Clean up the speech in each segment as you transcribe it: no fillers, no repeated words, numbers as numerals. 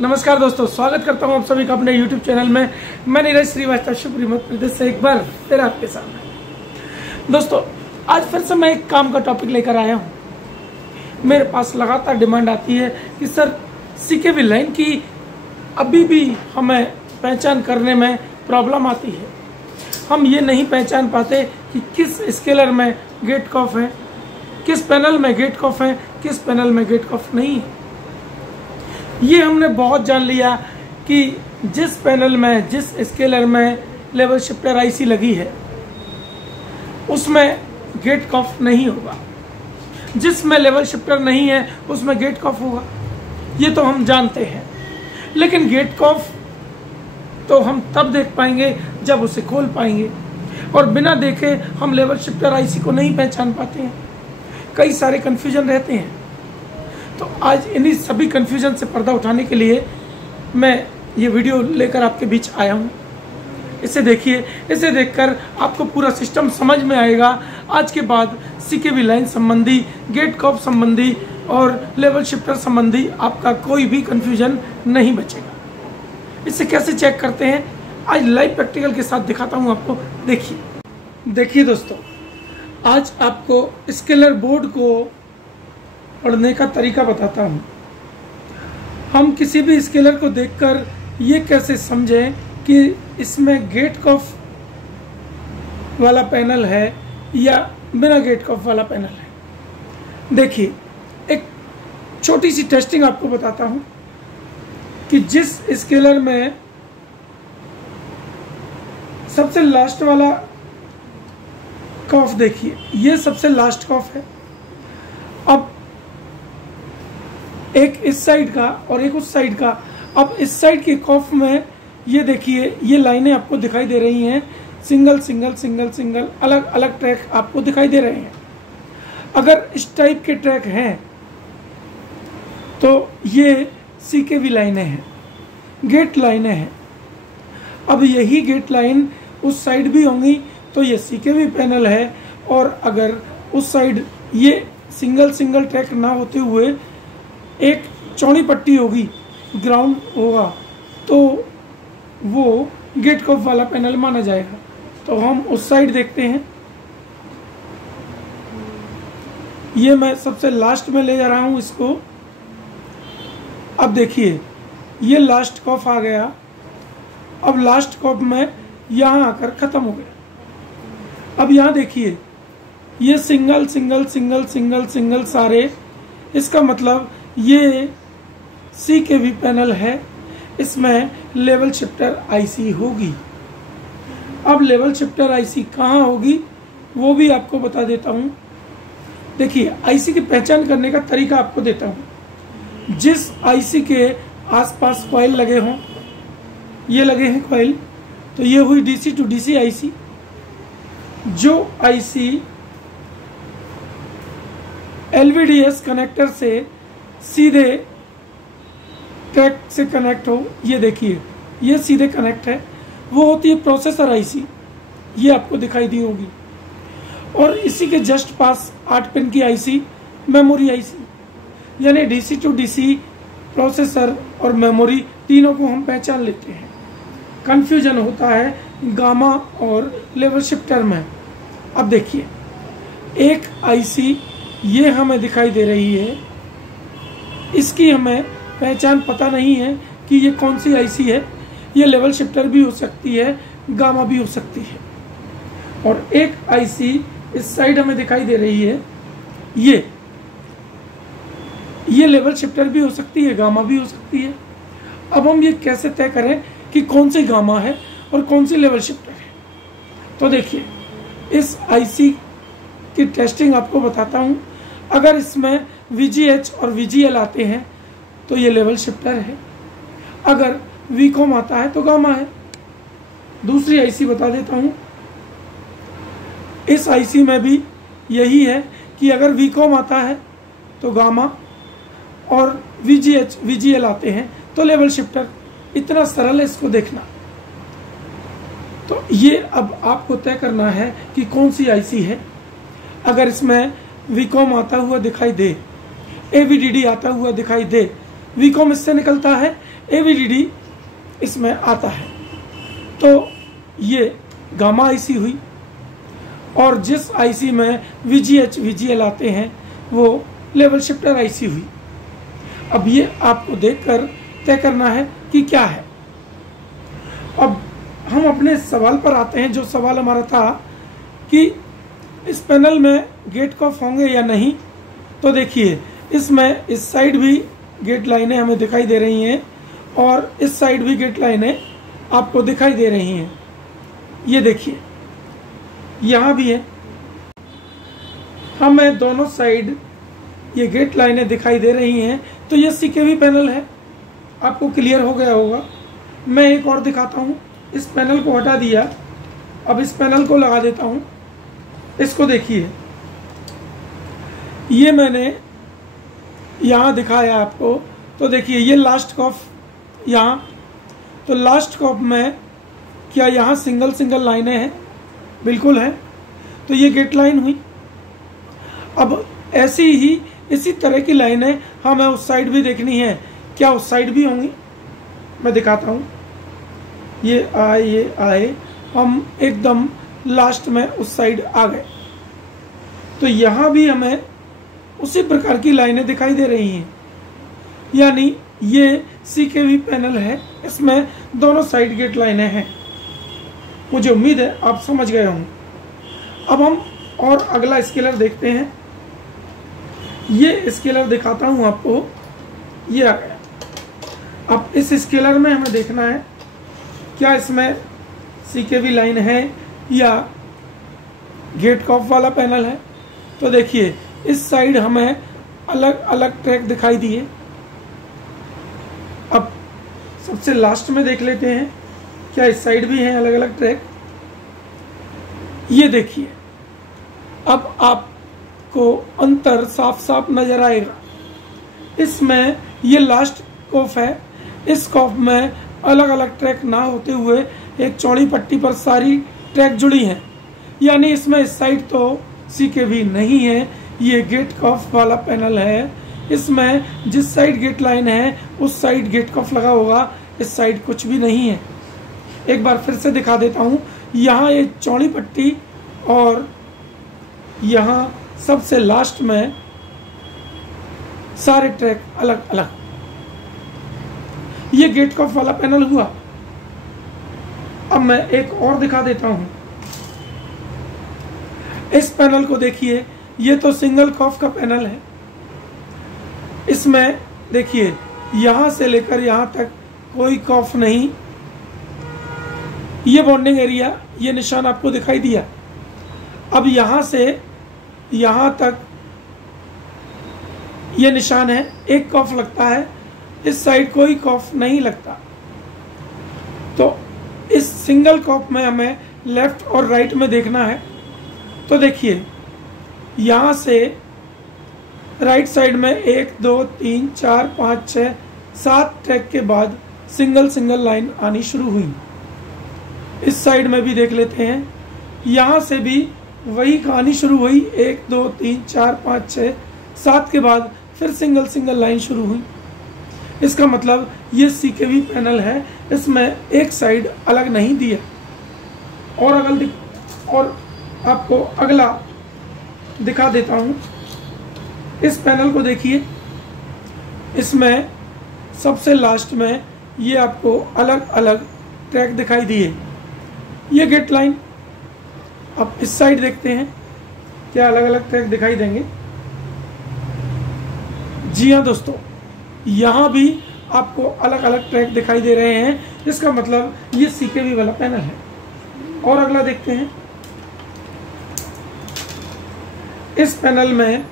नमस्कार दोस्तों, स्वागत करता हूं आप सभी का अपने YouTube चैनल में। मैं नीरज श्रीवास्तव शुभ मध्य प्रदेश से एक बार फिर आपके सामने। दोस्तों, आज फिर से मैं एक काम का टॉपिक लेकर आया हूं। मेरे पास लगातार डिमांड आती है कि सर CKV लाइन की अभी भी हमें पहचान करने में प्रॉब्लम आती है। हम ये नहीं पहचान पाते कि किस स्केलर में गेट कॉफ है, किस पैनल में गेट कॉफ है, किस पैनल में गेट कॉफ नहीं है। ये हमने बहुत जान लिया कि जिस पैनल में, जिस स्केलर में लेवल शिफ्टर IC लगी है उसमें गेट कॉफ नहीं होगा, जिसमें लेवल शिफ्टर नहीं है उसमें गेट कॉफ होगा। ये तो हम जानते हैं, लेकिन गेट कॉफ तो हम तब देख पाएंगे जब उसे खोल पाएंगे, और बिना देखे हम लेवल शिफ्टर IC को नहीं पहचान पाते हैं। कई सारे कन्फ्यूजन रहते हैं। तो आज इन्हीं सभी कन्फ्यूजन से पर्दा उठाने के लिए मैं ये वीडियो लेकर आपके बीच आया हूँ। इसे देखिए, इसे देखकर आपको पूरा सिस्टम समझ में आएगा। आज के बाद CKV लाइन संबंधी, गेट कॉफ संबंधी और लेवल शिफ्टर संबंधी आपका कोई भी कन्फ्यूजन नहीं बचेगा। इसे कैसे चेक करते हैं आज लाइव प्रैक्टिकल के साथ दिखाता हूँ आपको। देखिए दोस्तों, आज आपको स्केलर बोर्ड को पढ़ने का तरीका बताता हूँ। हम किसी भी स्केलर को देखकर ये कैसे समझें कि इसमें गेट कॉफ वाला पैनल है या बिना गेट कॉफ वाला पैनल है। देखिए, एक छोटी सी टेस्टिंग आपको बताता हूँ कि जिस स्केलर में सबसे लास्ट वाला कॉफ, देखिए ये सबसे लास्ट कॉफ है। अब एक इस साइड का और एक उस साइड का। अब इस साइड के कॉफ में ये देखिए, ये लाइनें आपको दिखाई दे रही हैं। सिंगल सिंगल सिंगल सिंगल अलग अलग ट्रैक आपको दिखाई दे रहे हैं। अगर इस टाइप के ट्रैक हैं तो ये CKV लाइनें हैं, गेट लाइनें हैं। अब यही गेट लाइन उस साइड भी होंगी तो ये CKV पैनल है। और अगर उस साइड ये सिंगल सिंगल ट्रैक ना होते हुए एक चौड़ी पट्टी होगी, ग्राउंड होगा, तो वो गेट कॉफ वाला पैनल माना जाएगा। तो हम उस साइड देखते हैं। ये मैं सबसे लास्ट में ले जा रहा हूं इसको। अब देखिए, ये लास्ट कॉफ आ गया। अब लास्ट कॉफ में यहां आकर खत्म हो गया। अब यहां देखिए, ये single single single single single सारे, इसका मतलब ये CKV पैनल है। इसमें लेवल शिफ्टर IC होगी। अब लेवल शिफ्टर IC कहाँ होगी वो भी आपको बता देता हूँ। देखिए, IC की पहचान करने का तरीका आपको देता हूँ। जिस IC के आसपास कॉइल लगे हों, ये लगे हैं कॉइल, तो ये हुई DC to DC IC। जो IC LVDS कनेक्टर से सीधे ट्रैक से कनेक्ट हो, ये देखिए ये सीधे कनेक्ट है, वो होती है प्रोसेसर IC। ये आपको दिखाई दी होगी। और इसी के जस्ट पास 8 पिन की IC मेमोरी IC, यानी DC to DC प्रोसेसर और मेमोरी तीनों को हम पहचान लेते हैं। कंफ्यूजन होता है गामा और लेवल शिफ्टर में। अब देखिए, एक IC ये हमें दिखाई दे रही है, इसकी हमें पहचान पता नहीं है कि ये कौन सी IC है। ये लेवल शिफ्टर भी हो सकती है, गामा भी हो सकती है। और एक IC इस साइड हमें दिखाई दे रही है, ये लेवल शिफ्टर भी हो सकती है, गामा भी हो सकती है। अब हम ये कैसे तय करें कि कौन सी गामा है और कौन सी लेवल शिफ्टर है? तो देखिए, इस IC की टेस्टिंग आपको बताता हूँ। अगर इसमें VGH और VGL आते हैं तो ये लेवल शिफ्टर है। अगर VCOM आता है तो गामा है। दूसरी IC बता देता हूँ। इस IC में भी यही है कि अगर VCOM आता है तो गामा और VGH VGL आते हैं तो लेवल शिफ्टर। इतना सरल है इसको देखना। तो ये अब आपको तय करना है कि कौन सी IC है। अगर इसमें VCOM आता हुआ दिखाई दे, AVDD आता हुआ दिखाई दे, वीकॉम इससे निकलता है, AVDD इसमें आता है। तो ये गामा आईसी हुई, और जिस आईसी में VGH VGL आते हैं वो लेवल शिफ्टर आईसी हुई। अब ये आपको देखकर तय करना है कि क्या है। अब हम अपने सवाल पर आते हैं। जो सवाल हमारा था कि इस पैनल में गेट कॉफ होंगे या नहीं, तो देखिए इसमें इस साइड भी गेट लाइनें हमें दिखाई दे रही हैं और इस साइड भी गेट लाइनें आपको दिखाई दे रही हैं। ये देखिए यहाँ भी है, हमें दोनों साइड ये गेट लाइनें दिखाई दे रही हैं। तो ये CKV पैनल है, आपको क्लियर हो गया होगा। मैं एक और दिखाता हूँ। इस पैनल को हटा दिया, अब इस पैनल को लगा देता हूँ। इसको देखिए, ये मैंने यहाँ दिखाया आपको। तो देखिए ये लास्ट कॉफ यहाँ, तो लास्ट कॉफ में क्या यहाँ सिंगल सिंगल लाइनें हैं? बिल्कुल है। तो ये गेट लाइन हुई। अब ऐसी ही इसी तरह की लाइनें हमें उस साइड भी देखनी है। क्या उस साइड भी होंगी? मैं दिखाता हूँ। ये आए, हम एकदम लास्ट में उस साइड आ गए। तो यहाँ भी हमें उसी प्रकार की लाइनें दिखाई दे रही हैं। यानी ये CKV पैनल है, इसमें दोनों साइड गेट लाइनें हैं। मुझे उम्मीद है आप समझ गए होंगे। अब हम और अगला स्केलर देखते हैं। ये स्केलर दिखाता हूँ आपको। ये आ गया। अब इस स्केलर में हमें देखना है क्या इसमें CKV लाइन है या गेट कॉफ वाला पैनल है। तो देखिए इस साइड हमें अलग अलग ट्रैक दिखाई दिए। अब सबसे लास्ट में देख लेते हैं क्या इस साइड भी हैं अलग अलग ट्रैक। ये देखिए, अब आपको अंतर साफ साफ नजर आएगा। इसमें ये लास्ट कॉफ है, इस कॉफ में अलग अलग ट्रैक ना होते हुए एक चौड़ी पट्टी पर सारी ट्रैक जुड़ी हैं। यानी इसमें इस साइड तो CKV नहीं है, ये गेट कॉफ वाला पैनल है। इसमें जिस साइड गेट लाइन है उस साइड गेट कॉफ लगा होगा, इस साइड कुछ भी नहीं है। एक बार फिर से दिखा देता हूँ। यहाँ ये चौड़ी पट्टी और यहाँ सबसे लास्ट में सारे ट्रैक अलग अलग। ये गेट कॉफ वाला पैनल हुआ। अब मैं एक और दिखा देता हूं। इस पैनल को देखिए, ये तो सिंगल कॉफ का पैनल है। इसमें देखिए यहां से लेकर यहां तक कोई कॉफ नहीं। ये बॉन्डिंग एरिया, ये निशान आपको दिखाई दिया। अब यहां से यहां तक ये निशान है, एक कॉफ लगता है। इस साइड कोई कॉफ नहीं लगता। तो इस सिंगल कॉफ में हमें लेफ्ट और राइट में देखना है। तो देखिए यहां से राइट साइड में 1 2 3 4 5 6 7 ट्रैक के बाद सिंगल सिंगल लाइन आनी शुरू हुई। इस साइड में भी देख लेते हैं, यहां से भी वही कहानी शुरू हुई। 1 2 3 4 5 6 7 के बाद फिर सिंगल सिंगल लाइन शुरू हुई। इसका मतलब ये CKV पैनल है, इसमें एक साइड अलग नहीं दिया। और आपको अगला दिखा देता हूं। इस पैनल को देखिए, इसमें सबसे लास्ट में ये आपको अलग अलग ट्रैक दिखाई दिए। ये गेट लाइन। अब इस साइड देखते हैं क्या अलग अलग ट्रैक दिखाई देंगे। जी हाँ दोस्तों, यहाँ भी आपको अलग अलग ट्रैक दिखाई दे रहे हैं। इसका मतलब ये CKV वाला पैनल है। और अगला देखते हैं। इस पैनल में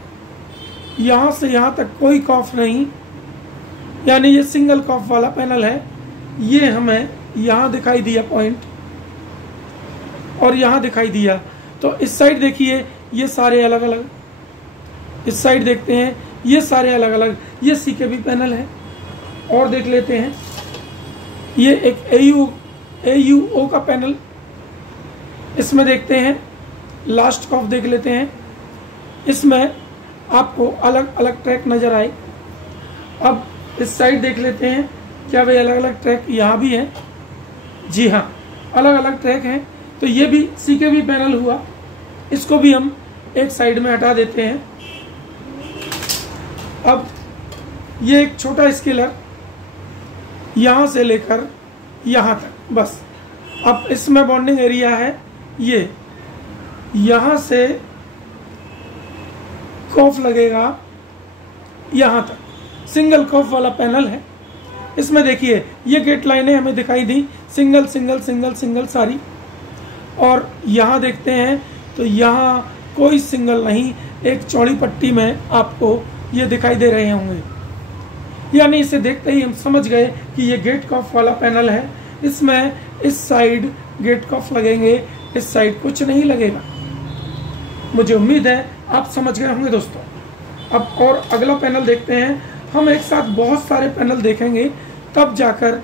यहाँ से यहाँ तक कोई कॉफ नहीं, यानी ये सिंगल कॉफ वाला पैनल है। ये हमें यहाँ दिखाई दिया पॉइंट और यहाँ दिखाई दिया। तो इस साइड देखिए ये सारे अलग अलग, इस साइड देखते हैं ये सारे अलग अलग। ये CKV पैनल है। और देख लेते हैं, ये एक AUO का पैनल। इसमें देखते हैं लास्ट कॉफ देख लेते हैं। इसमें आपको अलग अलग ट्रैक नजर आए। अब इस साइड देख लेते हैं, क्या भाई अलग अलग ट्रैक यहाँ भी हैं? जी हाँ, अलग अलग ट्रैक हैं। तो ये भी CKV पैनल हुआ, इसको भी हम एक साइड में हटा देते हैं। अब ये एक छोटा स्केलर यहाँ से लेकर यहाँ तक, बस। अब इसमें बॉन्डिंग एरिया है, ये यहाँ से कॉफ लगेगा यहाँ तक, सिंगल कॉफ वाला पैनल है। इसमें देखिए ये गेट लाइनें हमें दिखाई दी, सिंगल सिंगल सिंगल सिंगल सारी। और यहाँ देखते हैं तो यहाँ कोई सिंगल नहीं, एक चौड़ी पट्टी में आपको ये दिखाई दे रहे होंगे। यानी इसे देखते ही हम समझ गए कि ये गेट कॉफ वाला पैनल है। इसमें इस साइड गेट कॉफ लगेंगे, इस साइड कुछ नहीं लगेगा। मुझे उम्मीद है आप समझ गए होंगे दोस्तों। अब और अगला पैनल देखते हैं। हम एक साथ बहुत सारे पैनल देखेंगे, तब जाकर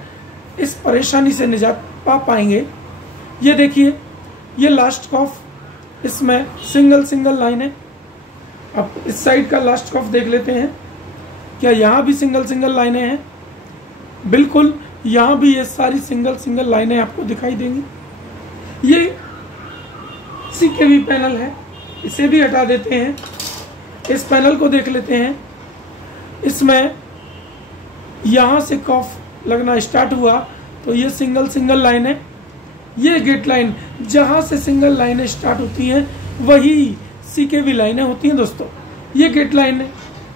इस परेशानी से निजात पा पाएंगे। ये देखिए, ये लास्ट कॉफ, इसमें सिंगल सिंगल लाइन है। अब इस साइड का लास्ट कॉफ देख लेते हैं, क्या यहाँ भी सिंगल सिंगल लाइनें हैं? बिल्कुल, यहाँ भी ये सारी सिंगल सिंगल लाइनें आपको दिखाई देंगी। ये CKV पैनल है, इसे भी हटा देते हैं। इस पैनल को देख लेते हैं, इसमें यहाँ से कॉफ लगना स्टार्ट हुआ तो ये सिंगल सिंगल लाइन है। ये गेट लाइन, जहाँ से सिंगल लाइनें स्टार्ट होती हैं वही CKV लाइनें होती हैं दोस्तों। ये गेट लाइन है।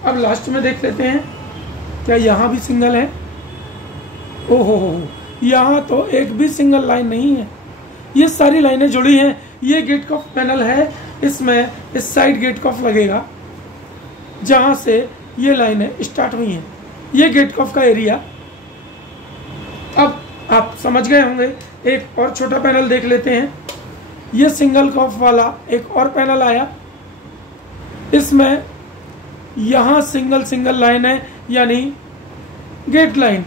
अब लास्ट में देख लेते हैं, क्या यहाँ भी सिंगल है? ओहो, यहाँ तो एक भी सिंगल लाइन नहीं है, ये सारी लाइनें जुड़ी हैं। ये गेट कॉफ पैनल है, इसमें इस साइड गेट कॉफ लगेगा जहाँ से ये लाइनें स्टार्ट हुई हैं। ये गेट कॉफ का एरिया। अब आप समझ गए होंगे। एक और छोटा पैनल देख लेते हैं। ये सिंगल कॉफ वाला एक और पैनल आया, इसमें यहाँ सिंगल सिंगल लाइन है, यानी गेट लाइन,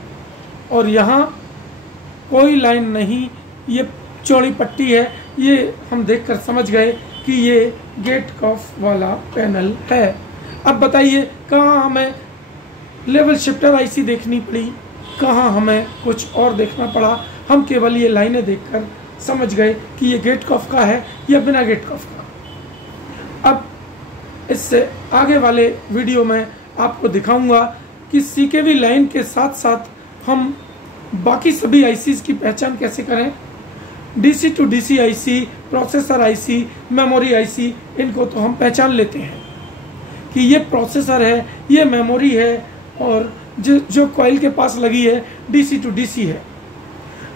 और यहाँ कोई लाइन नहीं, ये चौड़ी पट्टी है। ये हम देखकर समझ गए कि ये गेट कॉफ वाला पैनल है। अब बताइए कहाँ हमें लेवल शिफ्टर IC देखनी पड़ी, कहाँ हमें कुछ और देखना पड़ा? हम केवल ये लाइनें देखकर समझ गए कि ये गेट कॉफ का है या बिना गेट कॉफ का। अब इससे आगे वाले वीडियो में आपको दिखाऊंगा कि CKV लाइन के साथ साथ हम बाकी सभी ICs की पहचान कैसे करें। DC to DC IC, processor IC, memory IC, इनको तो हम पहचान लेते हैं कि ये प्रोसेसर है, ये मेमोरी है, और जो कॉइल के पास लगी है DC to DC है।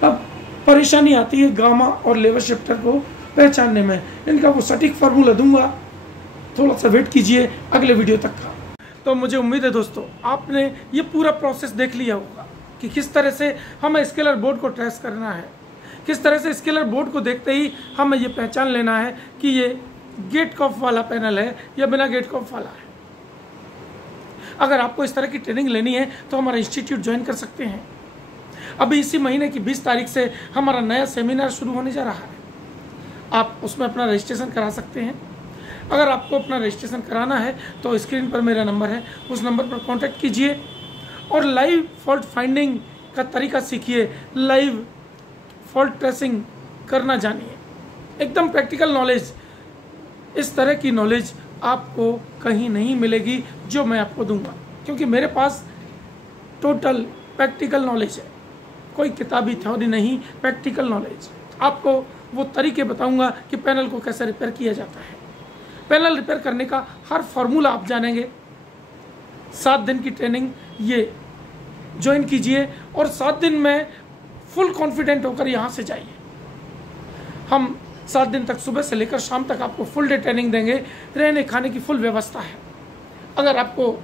अब परेशानी आती है गामा और लेवल शिफ्टर को पहचानने में। इनका वो सटीक फार्मूला दूंगा, थोड़ा सा वेट कीजिए अगले वीडियो तक का। तो मुझे उम्मीद है दोस्तों आपने ये पूरा प्रोसेस देख लिया होगा कि किस तरह से हमें स्केलर बोर्ड को ट्रेस करना है, किस तरह से स्केलर बोर्ड को देखते ही हमें ये पहचान लेना है कि ये गेट कॉफ वाला पैनल है या बिना गेट कॉफ वाला है। अगर आपको इस तरह की ट्रेनिंग लेनी है तो हमारा इंस्टीट्यूट ज्वाइन कर सकते हैं। अभी इसी महीने की 20 तारीख से हमारा नया सेमिनार शुरू होने जा रहा है, आप उसमें अपना रजिस्ट्रेशन करा सकते हैं। अगर आपको अपना रजिस्ट्रेशन कराना है तो स्क्रीन पर मेरा नंबर है, उस नंबर पर कांटेक्ट कीजिए और लाइव फॉल्ट फाइंडिंग का तरीका सीखिए, लाइव फॉल्ट ट्रेसिंग करना जानिए, एकदम प्रैक्टिकल नॉलेज। इस तरह की नॉलेज आपको कहीं नहीं मिलेगी जो मैं आपको दूंगा, क्योंकि मेरे पास टोटल प्रैक्टिकल नॉलेज है, कोई किताबी थ्योरी नहीं, प्रैक्टिकल नॉलेज। आपको वो तरीके बताऊंगा कि पैनल को कैसे रिपेयर किया जाता है। पैनल रिपेयर करने का हर फॉर्मूला आप जानेंगे। 7 दिन की ट्रेनिंग ये ज्वाइन कीजिए और 7 दिन में फुल कॉन्फिडेंट होकर यहाँ से जाइए। हम 7 दिन तक सुबह से लेकर शाम तक आपको फुल डे ट्रेनिंग देंगे, रहने खाने की फुल व्यवस्था है। अगर आपको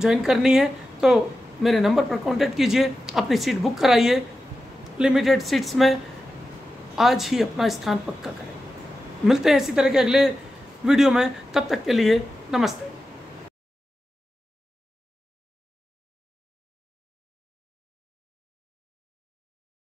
ज्वाइन करनी है तो मेरे नंबर पर कांटेक्ट कीजिए, अपनी सीट बुक कराइए। लिमिटेड सीट्स में आज ही अपना स्थान पक्का करें। मिलते हैं इसी तरह के अगले वीडियो में, तब तक के लिए नमस्ते।